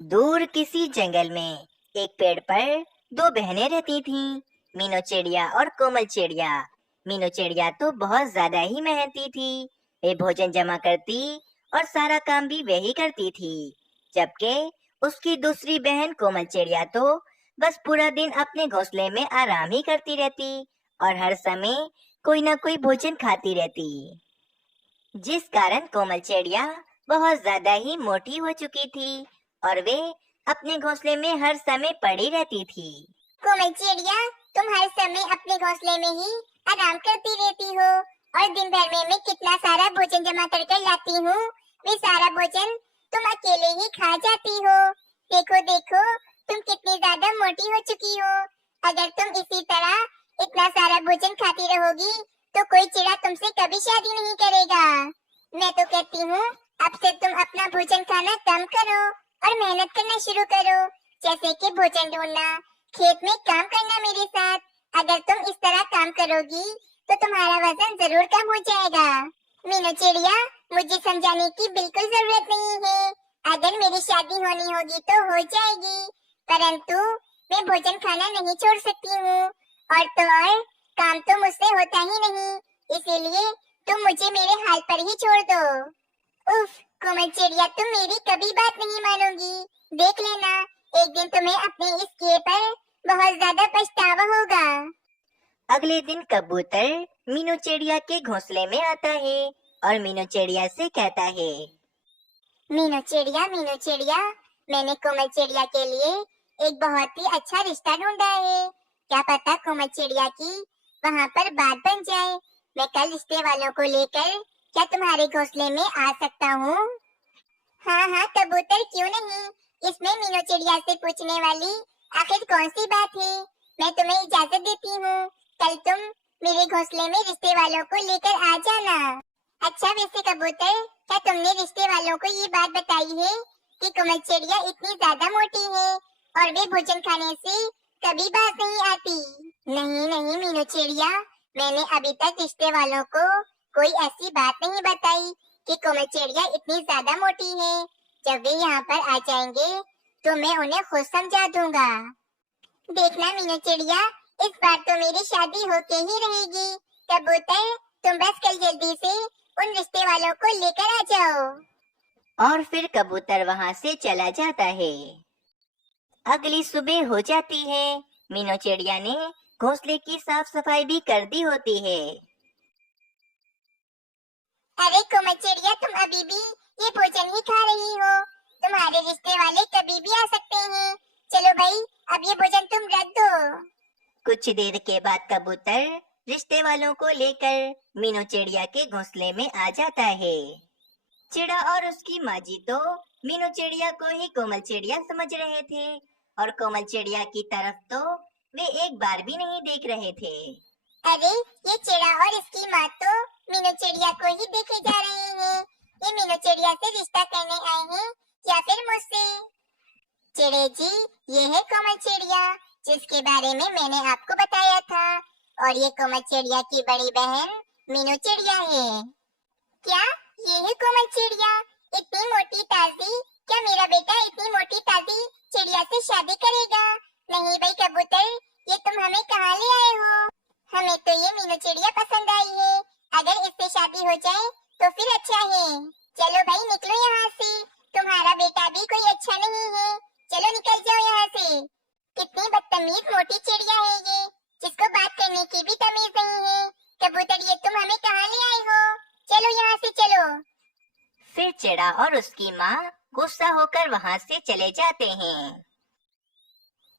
दूर किसी जंगल में एक पेड़ पर दो बहनें रहती थीं, मीनू चिड़िया और कोमल चिड़िया। मीनू चिड़िया तो बहुत ज्यादा ही मेहनती थी। वे भोजन जमा करती और सारा काम भी वही करती थी, जबकि उसकी दूसरी बहन कोमल चिड़िया तो बस पूरा दिन अपने घोंसले में आराम ही करती रहती और हर समय कोई ना कोई भोजन खाती रहती, जिस कारण कोमल चिड़िया बहुत ज्यादा ही मोटी हो चुकी थी और वे अपने घोंसले में हर समय पड़ी रहती थी। कोमल चिड़िया, तुम हर समय अपने घोंसले में ही आराम करती रहती हो और दिन भर में मैं कितना सारा भोजन जमा कर लाती हूँ। वे सारा भोजन तुम अकेले ही खा जाती हो। देखो देखो, तुम कितनी ज्यादा मोटी हो चुकी हो। अगर तुम इसी तरह इतना सारा भोजन खाती रहोगी तो कोई चिड़ा तुमसे कभी शादी नहीं करेगा। मैं तो कहती हूँ, अब से तुम अपना भोजन खाना कम करो और मेहनत करना शुरू करो, जैसे कि भोजन ढूंढना, खेत में काम करना मेरे साथ। अगर तुम इस तरह काम करोगी तो तुम्हारा वजन जरूर कम हो जाएगा। मीनू चिड़िया, मुझे समझाने की बिल्कुल जरूरत नहीं है। अगर मेरी शादी होनी होगी तो हो जाएगी, परंतु मैं भोजन खाना नहीं छोड़ सकती हूँ। और तो और, काम तो मुझसे होता ही नहीं, इसीलिए तुम मुझे मेरे हाल पर ही छोड़ दो। उफ, कोमल चिड़िया, तुम मेरी कभी बात नहीं मानोगी। देख लेना, एक दिन तुम्हें अपने इस किए पर बहुत ज्यादा पछतावा होगा। अगले दिन कबूतर मीनू चिड़िया के घोंसले में आता है और मीनू चिड़िया से कहता है, मीनू चिड़िया, मैंने कोमल चिड़िया के लिए एक बहुत ही अच्छा रिश्ता ढूंढा है। क्या पता कोमल चिड़िया की वहाँ पर बात बन जाए। मैं कल रिश्ते वालों को लेकर क्या तुम्हारे घोंसले में आ सकता हूँ? हाँ हाँ कबूतर, क्यों नहीं। इसमें मीनू चिड़िया से पूछने वाली आखिर कौन सी बात है। मैं तुम्हें इजाजत देती हूँ। कल तुम मेरे घोंसले में रिश्ते वालों को लेकर आ जाना। अच्छा, वैसे कबूतर, क्या तुमने रिश्ते वालों को ये बात बताई है कि कोमल चिड़िया इतनी ज्यादा मोटी है और वे भोजन खाने से कभी बात नहीं आती? नहीं नहीं मीनू चिड़िया, मैंने अभी तक रिश्ते वालों को कोई ऐसी बात नहीं बताई कि कोमल चिड़िया इतनी ज्यादा मोटी है। जब वे यहाँ पर आ जाएंगे तो मैं उन्हें खुद समझा दूंगा। देखना मीनू चिड़िया, इस बार तो मेरी शादी होके ही रहेगी। कबूतर, तुम बस कल जल्दी से उन रिश्ते वालों को लेकर आ जाओ। और फिर कबूतर वहाँ से चला जाता है। अगली सुबह हो जाती है। मीनू चिड़िया ने घोंसले की साफ सफाई भी कर दी होती है। अरे कोमल चिड़िया, तुम अभी भी ये भोजन ही खा रही हो? तुम्हारे रिश्ते वाले कभी भी आ सकते हैं। चलो भाई, अब ये भोजन तुम रख दो। कुछ देर के बाद कबूतर रिश्ते वालों को लेकर मीनू चिड़िया के घोंसले में आ जाता है। चिड़ा और उसकी माँ जी तो मीनू चिड़िया को ही कोमल चिड़िया समझ रहे थे और कोमल चिड़िया की तरफ तो वे एक बार भी नहीं देख रहे थे। अरे, ये चिड़ा और इसकी माँ तो मीनू चिड़िया को ही देखे जा रहे हैं। ये मीनू चिड़िया से रिश्ता करने आए हैं या फिर मुझसे? चिड़े जी, ये है कोमल चिड़िया, जिसके बारे में मैंने आपको बताया था। और ये कोमल चिड़िया की बड़ी बहन मीनू चिड़िया है। क्या ये है कोमल चिड़िया, इतनी मोटी ताजी? क्या मेरा बेटा इतनी मोटी ताजी चिड़िया से शादी करेगा? नहीं भाई कबूतर, ये तुम हमें कहाँ ले आए हो? हमें तो ये मीनू चिड़िया पसंद आई है। अगर इससे शादी हो जाए तो फिर अच्छा है। चलो भाई, निकलो यहाँ से। तुम्हारा बेटा भी कोई अच्छा नहीं है। चलो निकल जाओ यहाँ से। कितनी बदतमीज मोटी चिड़िया है ये, जिसको बात करने की भी तमीज नहीं है। कबूतर, ये तुम हमें कहाँ ले आए हो? चलो यहाँ से चलो। फिर चिड़ा और उसकी माँ गुस्सा होकर वहाँ से चले जाते हैं।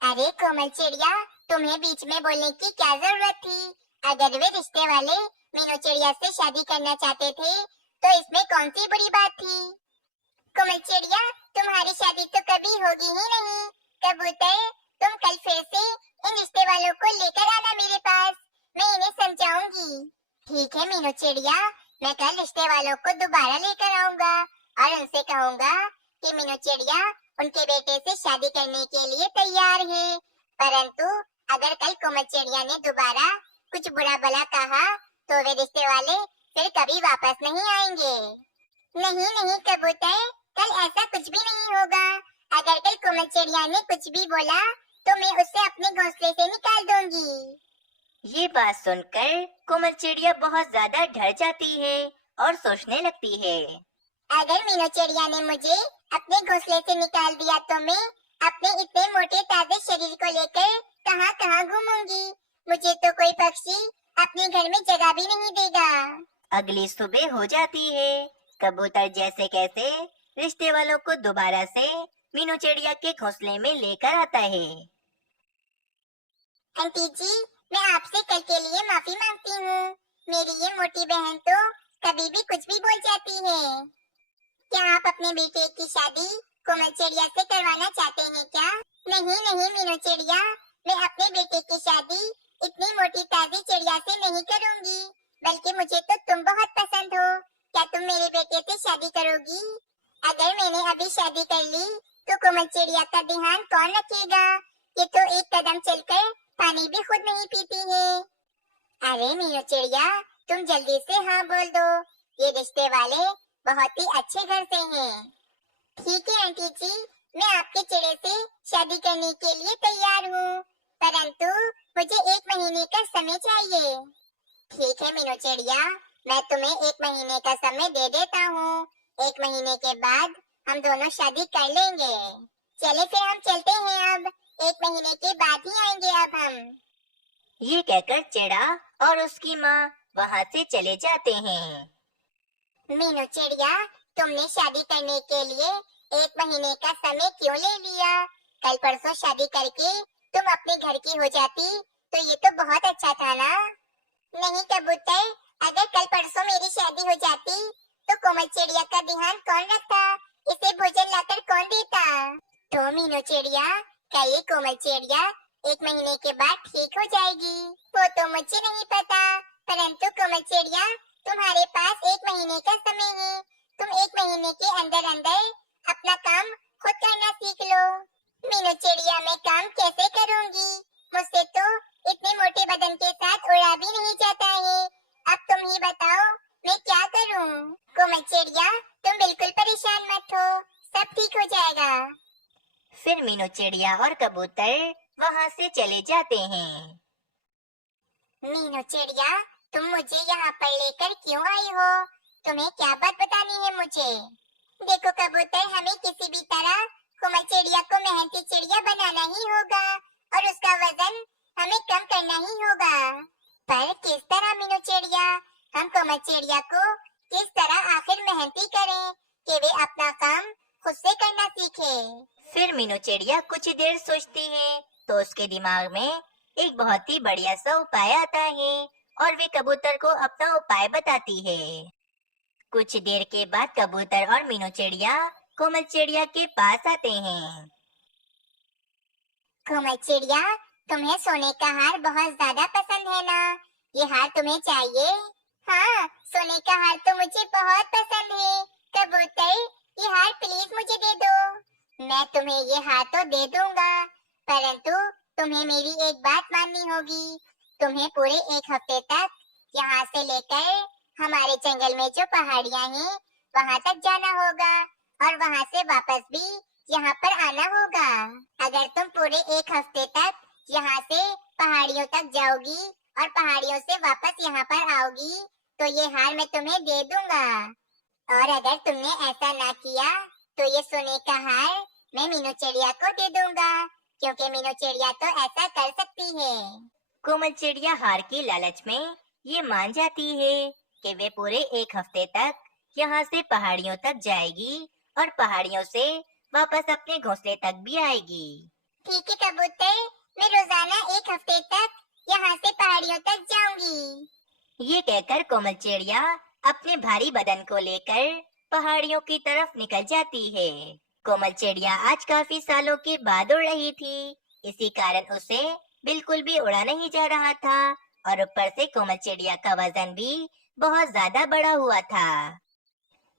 अरे कोमल चिड़िया, तुम्हें बीच में बोलने की क्या जरूरत थी? अगर वे रिश्ते वाले मीनू चिड़िया से शादी करना चाहते थे तो इसमें कौन सी बुरी बात थी? कोमल चिड़िया, तुम्हारी शादी तो कभी होगी ही नहीं। कबूतर, तुम कल फिर से इन रिश्ते वालों को लेकर आना मेरे पास। मैं इन्हें समझाऊंगी। ठीक है मीनू चिड़िया, मैं कल रिश्ते वालों को दोबारा लेकर आऊंगा और उनसे कहूंगा कि मीनू चिड़िया उनके बेटे से शादी करने के लिए तैयार है। परंतु अगर कल कोमल चिड़िया ने दोबारा कुछ बुरा भला कहा तो वे रिश्ते वाले फिर कभी वापस नहीं आएंगे। नहीं नहीं कबूतर, कल ऐसा कुछ भी नहीं होगा। अगर कल कोमल चिड़िया ने कुछ भी बोला तो मैं उसे अपने घोंसले से निकाल दूंगी। ये बात सुनकर कोमल चिड़िया बहुत ज्यादा डर जाती है और सोचने लगती है। अगर मीनू चिड़िया ने मुझे अपने घोंसले से निकाल दिया तो मैं अपने इतने मोटे ताजे शरीर को लेकर कहाँ कहाँ घूमूंगी। मुझे तो कोई पक्षी अपने घर में जगह भी नहीं देगा। अगली सुबह हो जाती है। कबूतर जैसे कैसे रिश्ते वालों को दोबारा से मीनू चिड़िया के घोंसले में लेकर आता है। आंटी जी, मैं आपसे कल के लिए माफी मांगती हूँ। मेरी ये मोटी बहन तो कभी भी कुछ भी बोल जाती है। क्या आप अपने बेटे की शादी कोमल चिड़िया से करवाना चाहते हैं क्या? नहीं नहीं मीनू चिड़िया, मैं अपने बेटे की शादी इतनी मोटी ताजी चिड़िया से नहीं करूँगी। बल्कि मुझे तो तुम बहुत पसंद हो। क्या तुम मेरे बेटे से शादी करोगी? अगर मैंने अभी शादी कर ली तो कोमल चिड़िया का ध्यान कौन रखेगा? ये तो एक कदम चलकर पानी भी खुद नहीं पीती है। अरे मीनू चिड़िया, तुम जल्दी से हाँ बोल दो। ये रिश्ते वाले बहुत ही अच्छे घर से हैं। ठीक है आंटी जी, मैं आपके चिड़े से शादी करने के लिए तैयार हूँ, परंतु मुझे 1 महीने का समय चाहिए। ठीक है मीनू चिड़िया, मैं तुम्हें 1 महीने का समय दे देता हूँ। 1 महीने के बाद हम दोनों शादी कर लेंगे। चले फिर हम चलते हैं अब। 1 महीने के बाद ही आएंगे अब हम। ये कहकर चिड़ा और उसकी माँ वहाँ से चले जाते हैं। मीनू चिड़िया, तुमने शादी करने के लिए 1 महीने का समय क्यों ले लिया? कल परसों शादी करके तुम अपने घर की हो जाती तो ये तो बहुत अच्छा था ना। नहीं कबूतर, अगर कल परसों मेरी शादी हो जाती तो कोमल चिड़िया का ध्यान कौन रखता? इसे भोजन लाकर कौन देता? तो मीनू चिड़िया, क्या ये कोमल चिड़िया 1 महीने के बाद ठीक हो जाएगी? वो तो मुझे नहीं पता, परंतु कोमल चिड़िया, तुम्हारे पास 1 महीने का समय है। तुम 1 महीने के अंदर अंदर अपना काम खुद करना सीख लो। मीनू चिड़िया, मैं काम कैसे करूँगी? मुझसे तो इतने मोटे बदन के साथ उड़ा भी नहीं जाता है। अब तुम ही बताओ, मैं क्या करूँ? कोमल चिड़िया, तुम बिल्कुल परेशान मत हो, सब ठीक हो जाएगा। फिर मीनू चिड़िया और कबूतर वहाँ से चले जाते हैं। मीनू चिड़िया, तुम मुझे यहाँ पर लेकर क्यों आई हो? तुम्हें क्या बात बतानी है मुझे? देखो कबूतर, हमें किसी भी तरह कोमल चिड़िया को मेहनती चिड़िया बनाना ही होगा और उसका वजन हमें कम करना ही होगा। पर किस तरह मीनू चिड़िया? हम कोमल चिड़िया को किस तरह आखिर मेहनती करें कि वे अपना काम खुद से करना सीखे? फिर मीनू चिड़िया कुछ देर सोचती है तो उसके दिमाग में एक बहुत ही बढ़िया सा उपाय आता है और वे कबूतर को अपना उपाय बताती है। कुछ देर के बाद कबूतर और मीनू चिड़िया कोमल चिड़िया के पास आते हैं। कोमल चिड़िया, तुम्हें सोने का हार बहुत ज्यादा पसंद है ना? ये हार तुम्हें चाहिए? हाँ, सोने का हार तो मुझे बहुत पसंद है। कबूतर, ये हार प्लीज मुझे दे दो। मैं तुम्हें ये हार तो दे दूंगा, परंतु तुम्हें मेरी एक बात माननी होगी। तुम्हें पूरे 1 हफ्ते तक यहाँ से लेकर हमारे जंगल में जो पहाड़ियाँ हैं वहाँ तक जाना होगा और वहाँ से वापस भी यहाँ पर आना होगा। अगर तुम पूरे 1 हफ्ते तक यहाँ से पहाड़ियों तक जाओगी और पहाड़ियों से वापस यहाँ पर आओगी तो ये हार मैं तुम्हें दे दूंगा। और अगर तुमने ऐसा ना किया तो ये सोने का हार मैं मीनू चिड़िया को दे दूंगा, क्योंकि मीनू चिड़िया तो ऐसा कर सकती है। कोमल चिड़िया हार की लालच में ये मान जाती है कि वे पूरे 1 हफ्ते तक यहाँ से पहाड़ियों तक जाएगी और पहाड़ियों से वापस अपने घोंसले तक भी आएगी। ठीक है कबूतर, मैं रोजाना 1 हफ्ते तक यहाँ से पहाड़ियों तक जाऊंगी। ये कहकर कोमल चिड़िया अपने भारी बदन को लेकर पहाड़ियों की तरफ निकल जाती है। कोमल चिड़िया आज काफी सालों के बाद उड़ रही थी, इसी कारण उसे बिल्कुल भी उड़ा नहीं जा रहा था और ऊपर से कोमल चिड़िया का वजन भी बहुत ज्यादा बड़ा हुआ था।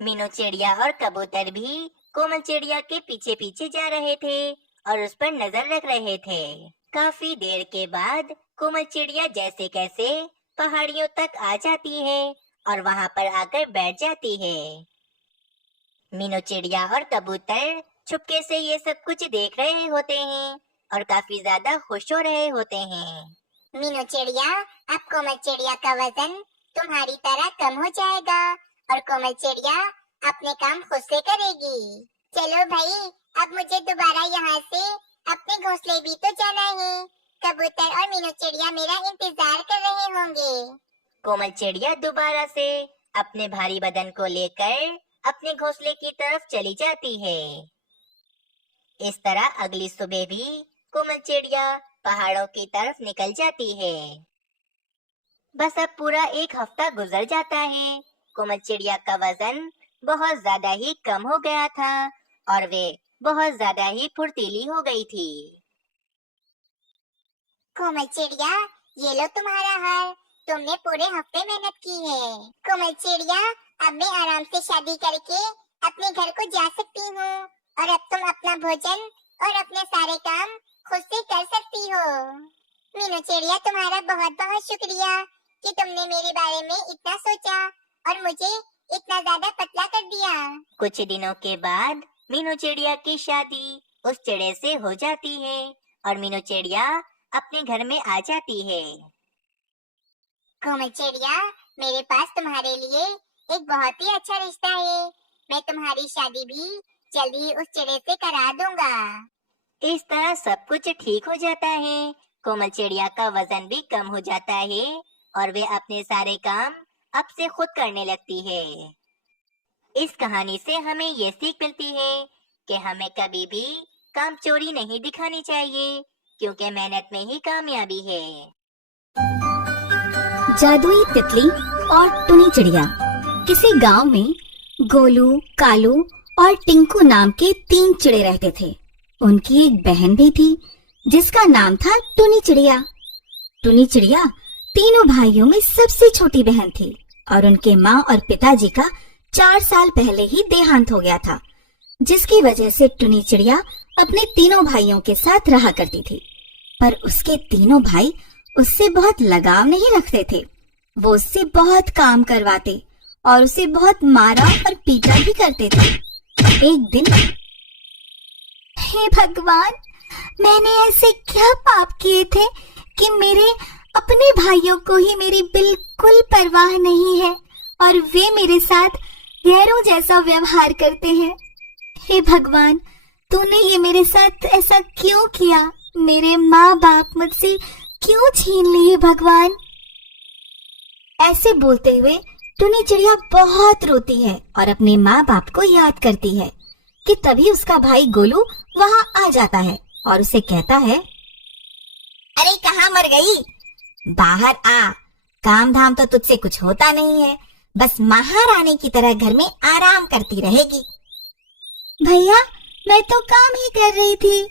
मीनू चिड़िया और कबूतर भी कोमल चिड़िया के पीछे पीछे जा रहे थे और उस पर नजर रख रहे थे। काफी देर के बाद कोमल चिड़िया जैसे कैसे पहाड़ियों तक आ जाती है और वहाँ पर आकर बैठ जाती है। मीनू चिड़िया और कबूतर छुपके से ये सब कुछ देख रहे होते हैं और काफी ज्यादा खुश हो रहे होते हैं। मीनू चिड़िया, अब कोमल चिड़िया का वजन तुम्हारी तरह कम हो जाएगा और कोमल चिड़िया अपने काम खुद से करेगी। चलो भाई, अब मुझे दोबारा यहाँ से अपने घोंसले भी तो जाना है। कबूतर और मीनू चिड़िया मेरा इंतजार कर रहे होंगे। कोमल चिड़िया दोबारा से अपने भारी बदन को लेकर अपने घोंसले की तरफ चली जाती है। इस तरह अगली सुबह भी कोमल चिड़िया पहाड़ों की तरफ निकल जाती है। बस अब पूरा एक हफ्ता गुजर जाता है। कोमल चिड़िया का वजन बहुत ज्यादा ही कम हो गया था और वे बहुत ज्यादा ही फुर्तीली हो गई थी। कोमल चिड़िया, ये लो तुम्हारा हार। तुमने पूरे हफ्ते मेहनत की है। कोमल चिड़िया, अब मैं आराम से शादी करके अपने घर को जा सकती हूँ और अब तुम अपना भोजन और अपने सारे काम खुद से कर सकती हो। मीनू चिड़िया, तुम्हारा बहुत बहुत शुक्रिया कि तुमने मेरे बारे में इतना सोचा और मुझे इतना ज्यादा पतला कर दिया। कुछ दिनों के बाद मीनू चिड़िया की शादी उस चिड़े से हो जाती है और मीनू चिड़िया अपने घर में आ जाती है। कोमल चिड़िया, मेरे पास तुम्हारे लिए एक बहुत ही अच्छा रिश्ता है। मैं तुम्हारी शादी भी जल्द ही उस चिड़े से करा दूंगा। इस तरह सब कुछ ठीक हो जाता है। कोमल चिड़िया का वजन भी कम हो जाता है और वे अपने सारे काम अब से खुद करने लगती है। इस कहानी से हमें ये सीख मिलती है कि हमें कभी भी काम चोरी नहीं दिखानी चाहिए, क्योंकि मेहनत में ही कामयाबी है। जादुई तितली और टुनी चिड़िया। किसी गांव में गोलू, कालू और टिंकू नाम के 3 चिड़े रहते थे। उनकी एक बहन भी थी जिसका नाम था टुनी चिड़िया। टुनी चिड़िया तीनों भाइयों में सबसे छोटी बहन थी और उनके माँ और पिताजी का 4 साल पहले ही देहांत हो गया था, जिसकी वजह से टुनी चिड़िया अपने तीनों भाइयों के साथ रहा करती थी। पर उसके तीनों भाई उससे बहुत लगाव नहीं रखते थे। वो उससे बहुत काम करवाते और उसे बहुत मारा और पीटा भी करते थे। एक दिन, हे भगवान, मैंने ऐसे क्या पाप किए थे कि मेरे अपने भाइयों को ही मेरी बिल्कुल परवाह नहीं है और वे मेरे साथ गैरों जैसा व्यवहार करते हैं। हे भगवान, तूने ये मेरे साथ ऐसा क्यों किया? मेरे माँ बाप मुझसे क्यों छीन लिए भगवान? ऐसे बोलते हुए टुनी चिड़िया बहुत रोती है और अपने माँ बाप को याद करती है कि तभी उसका भाई गोलू वहाँ आ जाता है और उसे कहता है, अरे कहाँ मर गई? बाहर आ, काम धाम तो तुझसे कुछ होता नहीं है, बस महारानी की तरह घर में आराम करती रहेगी। भैया, मैं तो काम ही कर रही थी।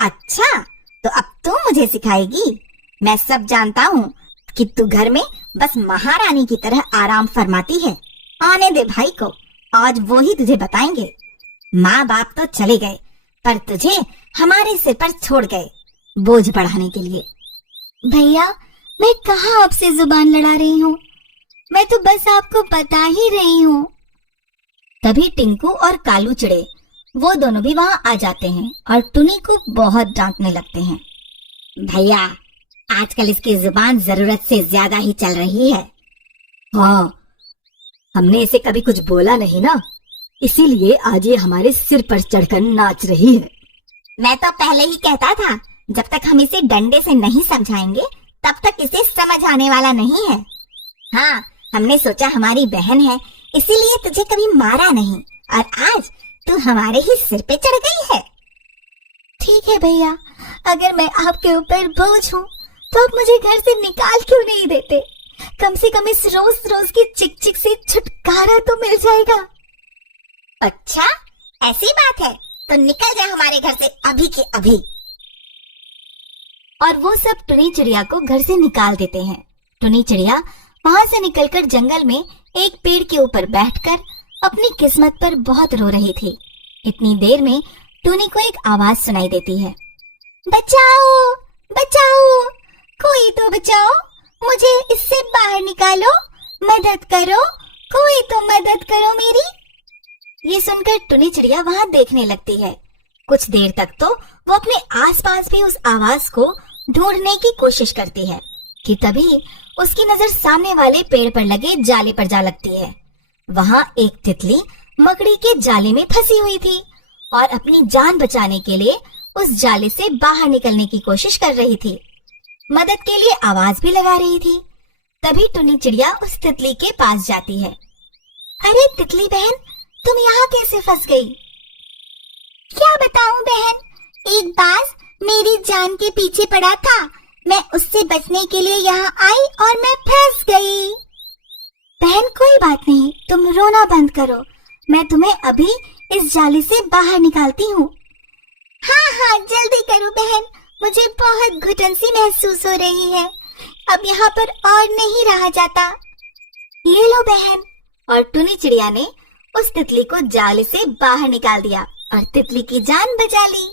अच्छा, तो अब तू मुझे सिखाएगी? मैं सब जानता हूँ कि तू घर में बस महारानी की तरह आराम फरमाती है। आने दे भाई को, आज वो ही तुझे बताएंगे। माँ बाप तो चले गए पर तुझे हमारे सिर पर छोड़ गए बोझ बढ़ाने के लिए। भैया, मैं कहाँ आपसे जुबान लड़ा रही हूँ, मैं तो बस आपको बता ही रही हूँ। तभी टिंकू और कालू चिड़े, वो दोनों भी वहाँ आ जाते हैं और टुनी को बहुत डांटने लगते हैं। भैया, आजकल इसकी जुबान जरूरत से ज्यादा ही चल रही है। हाँ, हमने इसे कभी कुछ बोला नहीं ना, इसीलिए आज ये हमारे सिर पर चढ़कर नाच रही है। मैं तो पहले ही कहता था, जब तक हम इसे डंडे से नहीं समझाएंगे तब तक इसे समझ आने वाला नहीं है। हाँ, हमने सोचा हमारी बहन है इसीलिए तुझे कभी मारा नहीं और आज तू हमारे ही सिर पे चढ़ गई है। ठीक है भैया, अगर मैं आपके ऊपर बोझ हूँ तो आप मुझे घर से निकाल क्यों नहीं देते? कम से कम इस रोज रोज की चिक चिक से छुटकारा तो मिल जाएगा। अच्छा, ऐसी बात है तो निकल जा हमारे घर से अभी के अभी। और वो सब टुनी चिड़िया को घर से निकाल देते हैं। टुनी चिड़िया वहां से निकलकर जंगल में एक पेड़ के ऊपर बैठकर अपनी किस्मत पर बहुत रो रही थी। इतनी देर में टुनी को एक आवाज सुनाई देती है, बचाओ बचाओ, कोई तो बचाओ, मुझे इससे बाहर निकालो, मदद करो, कोई तो मदद करो मेरी। ये सुनकर टुनी चिड़िया वहाँ देखने लगती है कुछ देर तक तो वो अपने आसपास भी उस आवाज को ढूंढने की कोशिश करती है कि तभी उसकी नजर सामने वाले पेड़ पर लगे जाले पर जा लगती है। वहां एक तितली मकड़ी के जाले में फंसी हुई थी और अपनी जान बचाने के लिए उस जाले से बाहर निकलने की कोशिश कर रही थी। मदद के लिए आवाज भी लगा रही थी। तभी टुनी चिड़िया उस तितली के पास जाती है। अरे तितली बहन, तुम यहाँ कैसे फंस गई? क्या बताऊं बहन, एक बाज मेरी जान के पीछे पड़ा था। मैं उससे बचने के लिए यहाँ आई और मैं फंस गई। बहन कोई बात नहीं, तुम रोना बंद करो, मैं तुम्हें अभी इस जाले से बाहर निकालती हूँ। हाँ हाँ जल्दी करो बहन, मुझे बहुत घुटन सी महसूस हो रही है। अब यहाँ पर और नहीं रहा जाता। ये लो बहन। और टुनी चिड़िया ने उस तितली को जाले से बाहर निकाल दिया और तितली की जान बचा ली।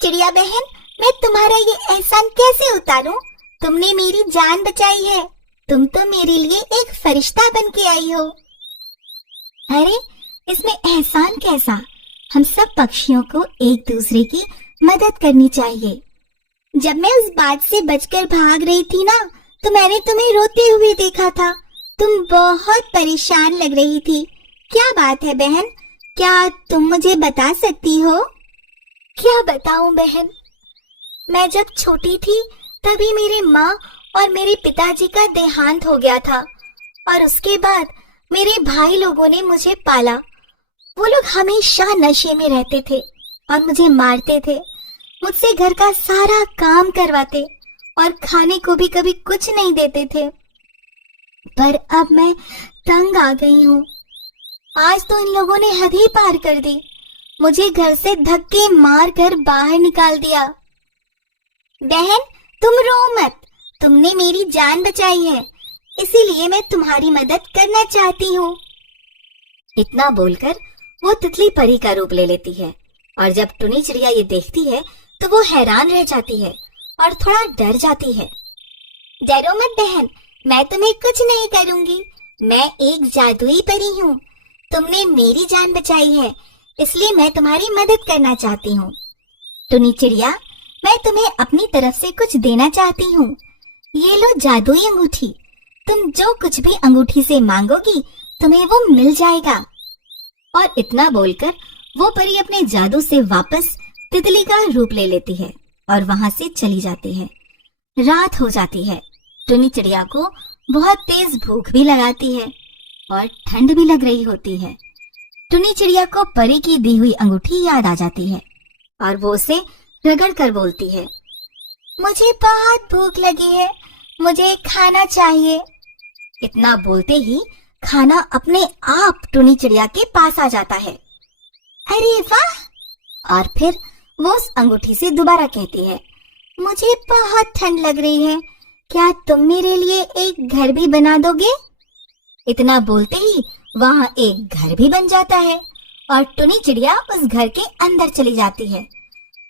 चिड़िया बहन, मैं तुम्हारा ये एहसान कैसे उतारूं? तुमने मेरी जान बचाई है। तुम तो मेरे लिए एक फरिश्ता बन के आई हो। अरे इसमें एहसान कैसा, हम सब पक्षियों को एक दूसरे की मदद करनी चाहिए। जब मैं उस बाज से बचकर भाग रही थी ना, तो मैंने तुम्हें रोते हुए देखा था। तुम बहुत परेशान लग रही थी। क्या बात है बहन, क्या तुम मुझे बता सकती हो? क्या बताऊं बहन, मैं जब छोटी थी तभी मेरी माँ और मेरे पिताजी का देहांत हो गया था और उसके बाद मेरे भाई लोगों ने मुझे पाला। वो लोग हमेशा नशे में रहते थे और मुझे मारते थे, मुझसे घर का सारा काम करवाते और खाने को भी कभी कुछ नहीं देते थे। पर अब मैं तंग आ गई हूँ। आज तो इन लोगों ने हद ही पार कर दी, मुझे घर से धक्के मार कर बाहर निकाल दिया। बहन तुम रो मत, तुमने मेरी जान बचाई है, इसीलिए मैं तुम्हारी मदद करना चाहती हूँ। इतना बोलकर वो तितली परी का रूप ले लेती है और जब टुनी चिड़िया ये देखती है तो वो हैरान रह जाती है और थोड़ा डर जाती है। डरो मत बहन, मैं तुम्हें कुछ नहीं करूंगी। मैं एक जादुई परी हूँ। तुमने मेरी जान बचाई है, इसलिए मैं तुम्हारी मदद करना चाहती हूँ। टुनी चिड़िया, मैं तुम्हें अपनी तरफ से कुछ देना चाहती हूँ। ये लो जादुई अंगूठी, तुम जो कुछ भी अंगूठी से मांगोगी तुम्हें वो मिल जाएगा। और इतना बोलकर वो परी अपने जादू से वापस तितली का रूप ले लेती है और वहां से चली जाती है। रात हो जाती है। टुनी चिड़िया को बहुत तेज भूख भी लगाती है और ठंड भी लग रही होती है। टुनी चिड़िया को परी की दी हुई अंगूठी याद आ जाती है और वो उसे रगड़ कर बोलती है, मुझे बहुत भूख लगी है, मुझे खाना चाहिए। इतना बोलते ही खाना अपने आप टुनी चिड़िया के पास आ जाता है। अरे वाह! और फिर वो उस अंगूठी से दोबारा कहती है, मुझे बहुत ठंड लग रही है, क्या तुम मेरे लिए एक घर भी बना दोगे? इतना बोलते ही वहाँ एक घर भी बन जाता है और टुनी चिड़िया उस घर के अंदर चली जाती है।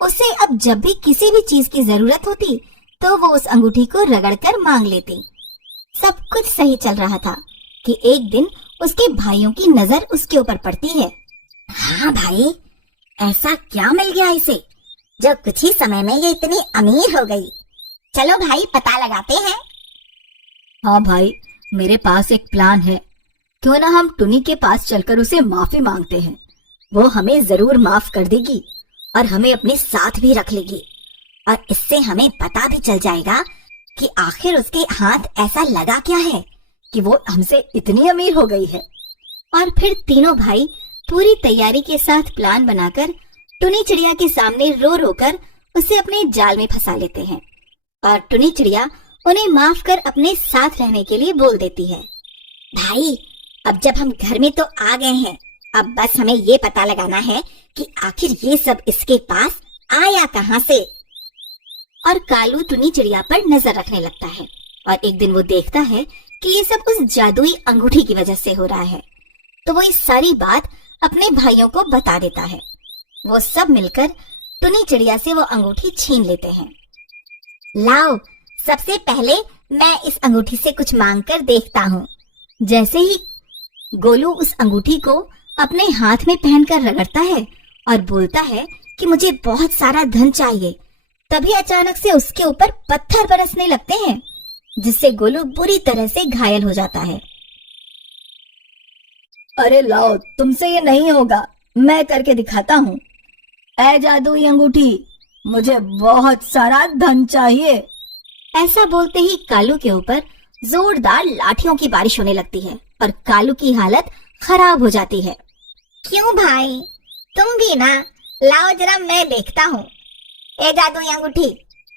उसे अब जब भी किसी भी चीज की जरूरत होती तो वो उस अंगूठी को रगड़कर मांग लेती। सब कुछ सही चल रहा था कि एक दिन उसके भाइयों की नजर उसके ऊपर पड़ती है। हाँ भाई, ऐसा क्या मिल गया इसे जो कुछ ही समय में ये इतनी अमीर हो गई? चलो भाई पता लगाते हैं। हाँ भाई, मेरे पास एक प्लान है। क्यों ना हम टुनी के पास चलकर उसे माफी मांगते हैं। वो हमें जरूर माफ कर देगी और हमें अपने साथ भी रख लेगी और इससे हमें पता भी चल जाएगा कि आखिर उसके हाथ ऐसा लगा क्या है कि वो हमसे इतनी अमीर हो गई है। और फिर तीनों भाई पूरी तैयारी के साथ प्लान बनाकर टुनी चिड़िया के सामने रो रो कर उसे अपने जाल में फंसा लेते हैं और टुनी चिड़िया उन्हें माफ कर अपने साथ रहने के लिए बोल देती है। भाई, अब जब हम घर में तो आ गए हैं, अब बस हमें ये पता लगाना है कि आखिर ये सब इसके पास आया कहाँ से। और कालू टुनी चिड़िया पर नजर रखने लगता है और एक दिन वो देखता है कि ये सब उस जादुई अंगूठी की वजह से हो रहा है, तो वो इस सारी बात अपने भाइयों को बता देता है। वो सब मिलकर टुनी चिड़िया से वो अंगूठी छीन लेते हैं। लाओ, सबसे पहले मैं इस अंगूठी से कुछ मांग कर देखता हूँ। जैसे ही गोलू उस अंगूठी को अपने हाथ में पहनकर रगड़ता है और बोलता है कि मुझे बहुत सारा धन चाहिए। तभी अचानक से उसके ऊपर पत्थर बरसने लगते हैं, जिससे गोलू बुरी तरह से घायल हो जाता है। अरे लाओ, तुमसे ये नहीं होगा, मैं करके दिखाता हूँ। ऐ जादुई अंगूठी, मुझे बहुत सारा धन चाहिए। ऐसा बोलते ही कालू के ऊपर जोरदार लाठियों की बारिश होने लगती है और कालू की हालत खराब हो जाती है। क्यों भाई, तुम भी ना, लाओ जरा मैं देखता हूँ। ए जादुई अंगूठी,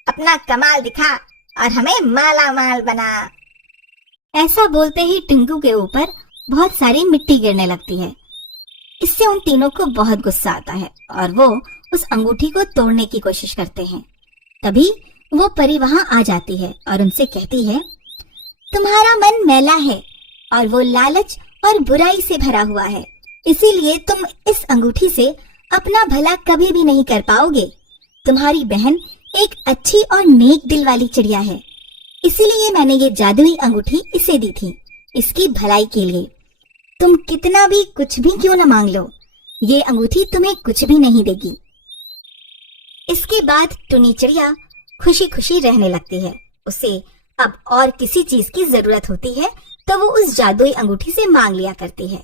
अपना कमाल दिखा और हमें माला माल बना। ऐसा बोलते ही टिंकू के ऊपर बहुत सारी मिट्टी गिरने लगती है। इससे उन तीनों को बहुत गुस्सा आता है और वो उस अंगूठी को तोड़ने की कोशिश करते हैं। तभी वो परी वहां आ जाती है और उनसे कहती है, तुम्हारा मन मैला है और वो लालच और बुराई से भरा हुआ है, इसीलिए तुम इस अंगूठी से अपना भला कभी भी नहीं कर पाओगे। तुम्हारी बहन एक अच्छी और नेक दिल वाली चिड़िया है, इसीलिए मैंने ये जादुई अंगूठी इसे दी थी, इसकी भलाई के लिए। तुम कितना भी कुछ भी क्यों न मांग लो, ये अंगूठी तुम्हें कुछ भी नहीं देगी। इसके बाद टुनी चिड़िया खुशी खुशी रहने लगती है। उसे अब और किसी चीज की जरूरत होती है तो वो उस जादुई अंगूठी से मांग लिया करती है।